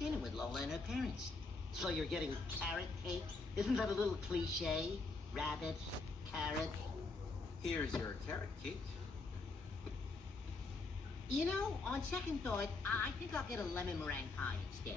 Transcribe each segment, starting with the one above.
dinner with Lola and her parents. So you're getting carrot cake? Isn't that a little cliche? Rabbits, carrots. Here's your carrot cake. You know, on second thought, I think I'll get a lemon meringue pie instead.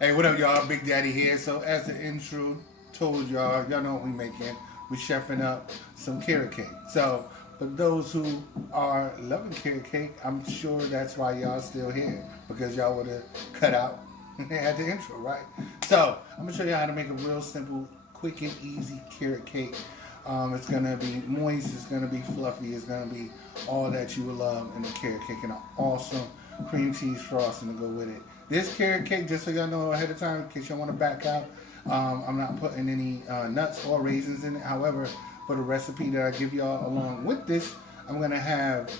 Hey, what up, y'all? Big Daddy here. So, as the intro told y'all know what we making. We chefing up some carrot cake. So, for those who are loving carrot cake, I'm sure that's why y'all still here, because y'all would have cut out at the intro, right? So, I'm gonna show you how to make a real simple, quick and easy carrot cake. It's gonna be moist. It's gonna be fluffy. It's gonna be all that you would love in a carrot cake, and an awesome cream cheese frosting to go with it. This carrot cake, just so y'all know ahead of time, in case y'all want to back out, I'm not putting any nuts or raisins in it. However, for the recipe that I give y'all along with this, I'm going to have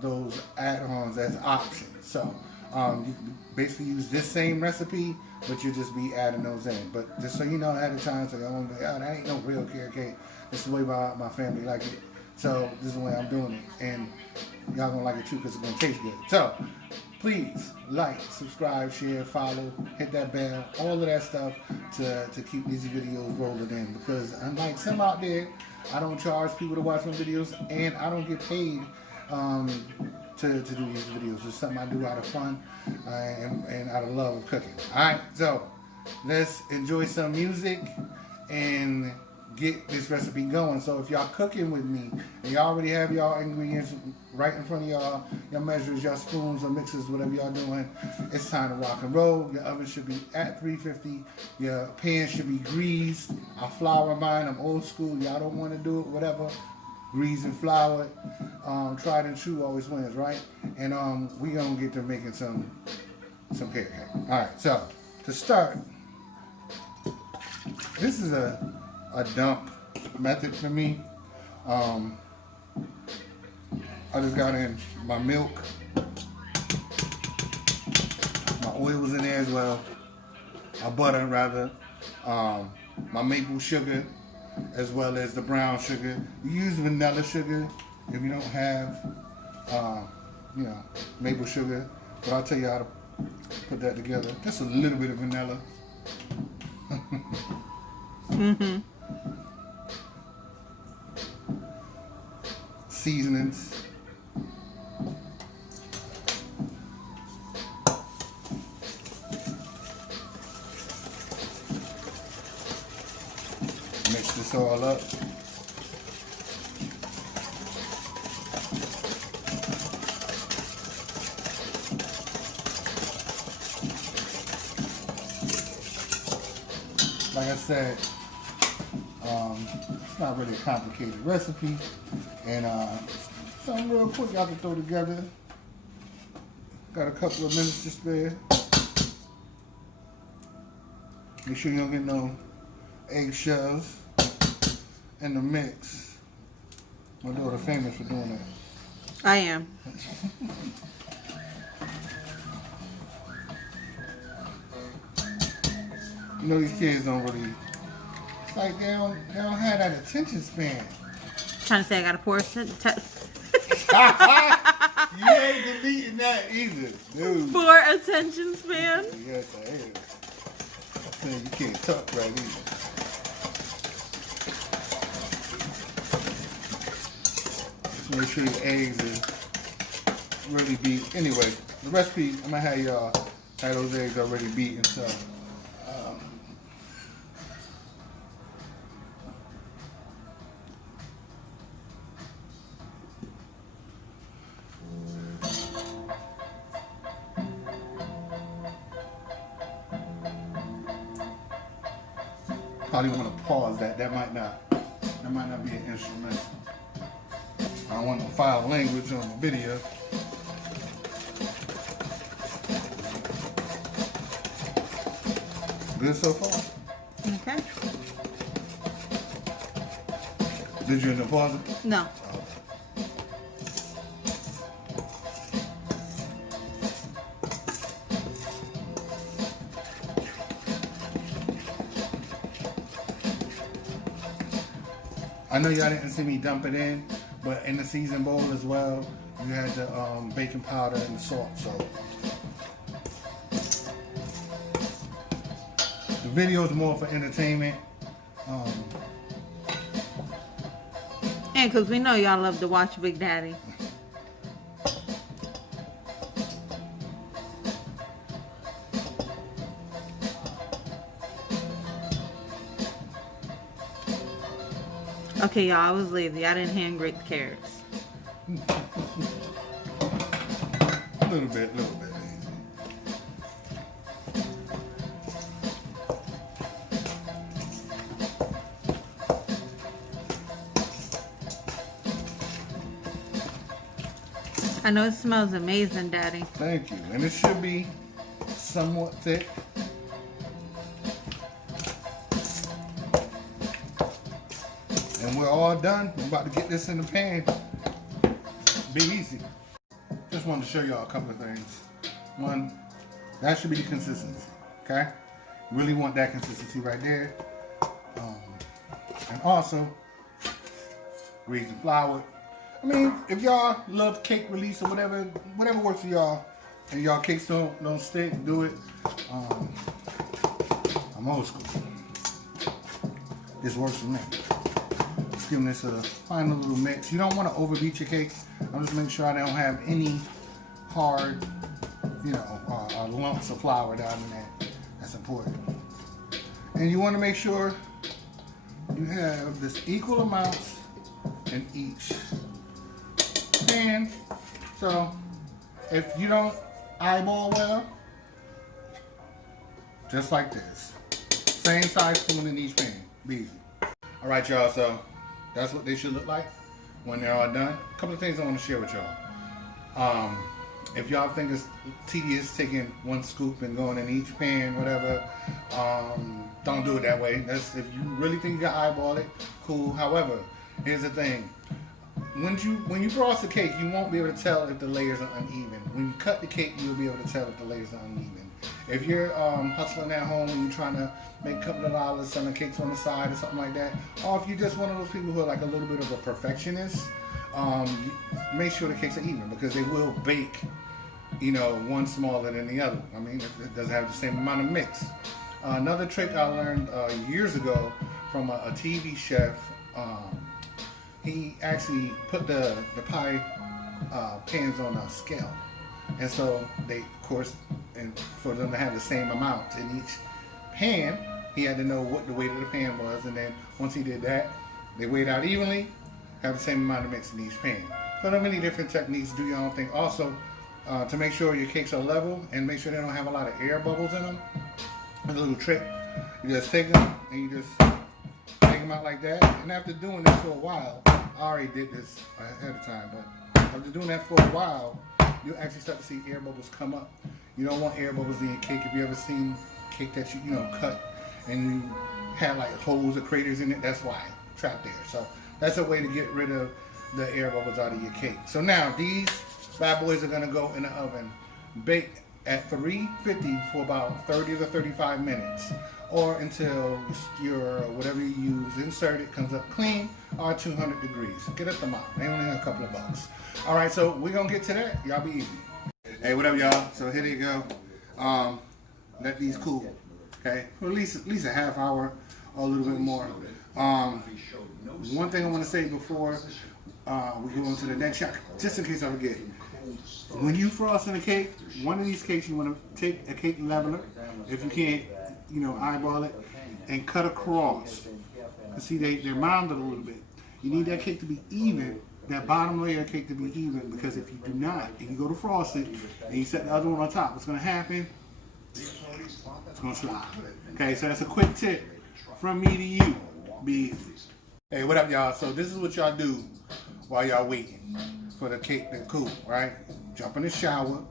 those add-ons as options. So you can basically use this same recipe, but you'll just be adding those in. But just so you know ahead of time, so y'all won't be, oh, that ain't no real carrot cake. This is the way my family like it. So this is the way I'm doing it. And y'all going to like it too, because it's going to taste good. So please like, subscribe, share, follow, hit that bell, all of that stuff to keep these videos rolling in. Because unlike some out there, I don't charge people to watch my videos, and I don't get paid to do these videos. It's something I do out of fun and out of love of cooking. Alright, so let's enjoy some music and get this recipe going. So if y'all cooking with me and y'all already have y'all ingredients right in front of y'all, your measures, your spoons or mixers, whatever y'all doing, it's time to rock and roll. Your oven should be at 350. Your pan should be greased. I flour mine. I'm old school. Y'all don't want to do it, whatever. Grease and flour it. Tried and true always wins, right? And we gonna get to making some carrot cake. All right. So to start, this is a dump method for me. I just got in my milk. My oil was in there as well. My butter, rather. My maple sugar, as well as the brown sugar. You use vanilla sugar if you don't have, maple sugar. But I'll tell you how to put that together. Just a little bit of vanilla. Mm-hmm. Seasonings. Mix this all up. Like I said, it's not really a complicated recipe, and something real quick y'all can throw together. Got a couple of minutes to spare. Make sure you don't get no eggshells in the mix. My daughter famous for doing that. I am. You know these kids don't really. It's like they don't have that attention span. Trying to say I got a poor You ain't deleting that either, dude. poor attention span. Yes, I am. Man, you can't talk right either. Just make sure your eggs are really beat. Anyway, the recipe, I'm gonna have y'all have those eggs already beaten, so. Probably want to pause that. That might not be an instrument. I don't want no foul language on the video. good so far? Okay. Did you end up pausing? No. I know y'all didn't see me dump it in, but in the seasoned bowl as well, you had the baking powder and the salt. So the video is more for entertainment. And because we know y'all love to watch Big Daddy. Okay, y'all, I was lazy. I didn't hand grate the carrots. A little bit lazy. I know it smells amazing, Daddy. Thank you. And it should be somewhat thick. And we're all done. We're about to get this in the pan. Be easy. Just wanted to show y'all a couple of things. One, that should be the consistency. Okay? Really want that consistency right there. And also, grease and flour. I mean, if y'all love cake release or whatever works for y'all, and y'all cakes don't stick, do it. I'm old school. This works for me. Just giving this a final little mix. You don't want to overbeat your cake. I'm just making sure I don't have any hard, lumps of flour down in there. That's important. And you want to make sure you have this equal amounts in each pan. So if you don't eyeball well, just like this, same size spoon in each pan. Be easy. All right, y'all. So that's what they should look like when they're all done. A couple of things I want to share with y'all. If y'all think it's tedious taking one scoop and going in each pan, whatever, don't do it that way. That's if you really think you can eyeball it, cool. However, here's the thing. When you frost the cake, you won't be able to tell if the layers are uneven. When you cut the cake, you'll be able to tell if the layers are uneven. If you're hustling at home and you're trying to make a couple of dollars selling cakes on the side or something like that, or if you're just one of those people who are like a little bit of a perfectionist, make sure the cakes are even because they will bake, one smaller than the other. I mean, it doesn't have the same amount of mix. Another trick I learned years ago from a TV chef. He actually put the pie pans on a scale, and so they, of course, and for them to have the same amount in each pan, he had to know what the weight of the pan was, and then once he did that, they weighed out evenly, have the same amount of mix in each pan. So there are many different techniques. Do your own thing. Also, to make sure your cakes are level and make sure they don't have a lot of air bubbles in them. There's a little trick. You just take them and you just take them out like that. And after doing this for a while, I already did this ahead of time, but after doing that for a while, you'll actually start to see air bubbles come up. You don't want air bubbles in your cake. If you ever seen cake that you cut and you had like holes or craters in it, that's why, trapped there. So that's a way to get rid of the air bubbles out of your cake. So now these bad boys are gonna go in the oven, bake at 350 for about 30 to 35 minutes, or until your whatever you use, insert it, comes up clean, or 200 degrees. Get at them out. They only a couple of bucks. All right, so we're gonna get to that. Y'all be easy. Hey, what up, y'all? So here they go. Let these cool. Okay, for at least a half hour or a little bit more. One thing I want to say before we go on to the next shot, just in case I forget. When you frosting a cake, one of these cakes you want to take a cake leveler, if you can't, eyeball it, and cut across. See, they're mounded a little bit. You need that cake to be even, that bottom layer of cake to be even, because if you do not, and you go to frost it, and you set the other one on top, what's going to happen? It's going to slide. Okay, so that's a quick tip from me to you. Be easy. Hey, what up, y'all? So this is what y'all do while y'all waiting for the cake to cool, right? Jump in the shower,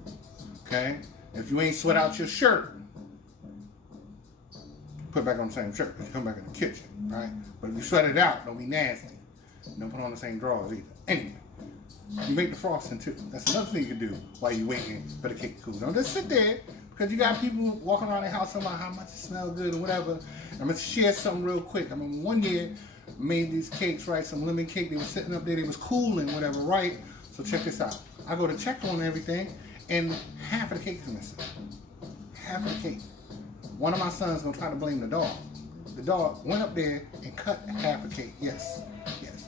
okay? If you ain't sweat out your shirt, put back on the same shirt. You come back in the kitchen, right? But if you sweat it out, don't be nasty. Don't put on the same drawers either. Anyway, you make the frosting too. That's another thing you can do while you're waiting for the cake to cool. Don't just sit there, because you got people walking around their house talking about how much it smells good or whatever. I'm gonna share something real quick. I mean, one year made these cakes, right? Some lemon cake. They were sitting up there. They was cooling, whatever, right? So check this out. I go to check on everything, and half of the cake is missing. Half of the cake. One of my sons gonna try to blame the dog. The dog went up there and cut half a cake. Yes.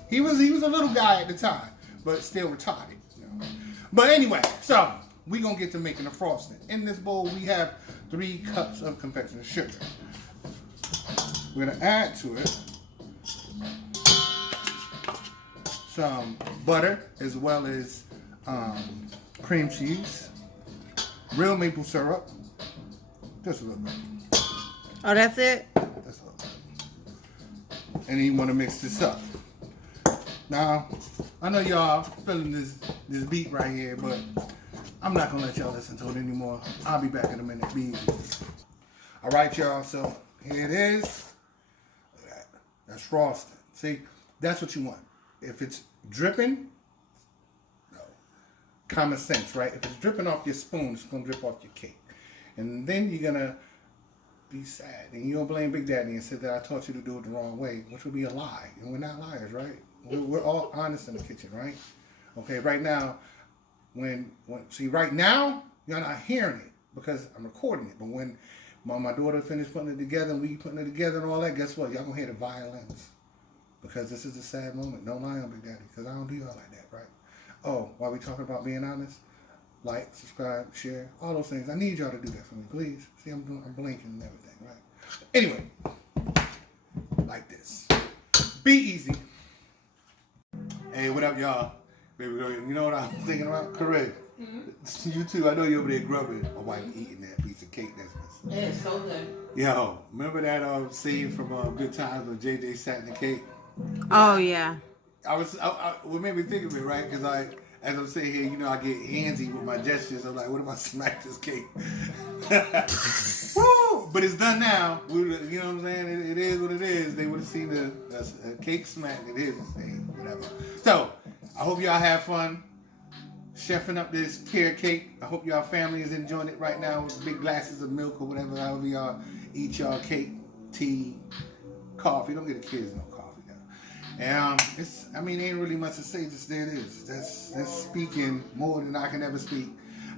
He was a little guy at the time, but still retarded. You know? But anyway, so we gonna get to making the frosting. In this bowl, we have 3 cups of confectionery sugar. We're gonna add to it some butter as well as cream cheese, real maple syrup, just a little bit. Oh, that's it? That's a little bit. And then you want to mix this up. Now, I know y'all feeling this beat right here, but I'm not gonna let y'all listen to it anymore. I'll be back in a minute. Be easy. All right, y'all. So here it is. Look at that. That's frosting. See, that's what you want. If it's dripping, no. Common sense, right? If it's dripping off your spoon, it's gonna drip off your cake, and then you're gonna be sad, and you're gonna blame Big Daddy and say that I taught you to do it the wrong way, which would be a lie. And we're not liars, right? We're all honest in the kitchen, right? Okay, right now, right now, you're not hearing it because I'm recording it. But when my daughter finished putting it together and we putting it together and all that, guess what? Y'all gonna hear the violins. Because this is a sad moment. Don't lie on Big Daddy, because I don't do y'all like that, right? Oh, while we talking about being honest, like, subscribe, share, all those things. I need y'all to do that for me, please. See, I'm blinking and everything, right? Anyway, like this. Be easy. Hey, what up, y'all? Baby girl, you know what I'm thinking about? Corinne. Mm-hmm. You too. I know you're over there grubbing. My wife eating that piece of cake that's missing. Yeah, it's so good. Yo, remember that scene from Good Times when JJ sat in the cake? Oh, yeah. What made me think of it, right? Because as I'm sitting here, you know, I get handsy with my gestures. I'm like, what if I smack this cake? Woo! But it's done now. You know what I'm saying? It is what it is. They would have seen the cake smack. It is. Hey, whatever. So, I hope y'all have fun chefing up this carrot cake. I hope y'all family is enjoying it right now with big glasses of milk or whatever, however y'all eat y'all cake, tea, coffee. Don't get the kids no coffee now. And ain't really much to say, just there it is. That's speaking more than I can ever speak.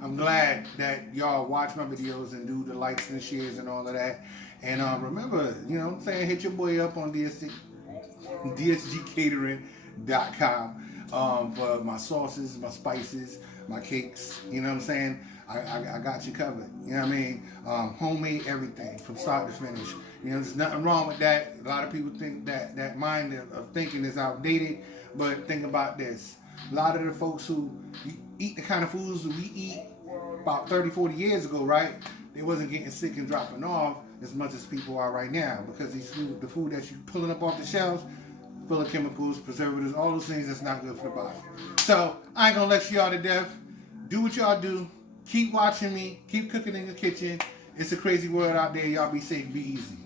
I'm glad that y'all watch my videos and do the likes and shares and all of that. And remember, you know what I'm saying, hit your boy up on DSGcatering.com for my sauces, my spices, my cakes. You know what I'm saying? I got you covered. You know what I mean? Homemade everything from start to finish. You know, there's nothing wrong with that. A lot of people think that mind of thinking is outdated, but think about this. A lot of the folks who eat the kind of foods that we eat about 30, 40 years ago, right? They wasn't getting sick and dropping off as much as people are right now, because the food that you're pulling up off the shelves, full of chemicals, preservatives, all those things that's not good for the body. So I ain't gonna lecture y'all to death. Do what y'all do. Keep watching me. Keep cooking in the kitchen. It's a crazy world out there. Y'all be safe. Be easy.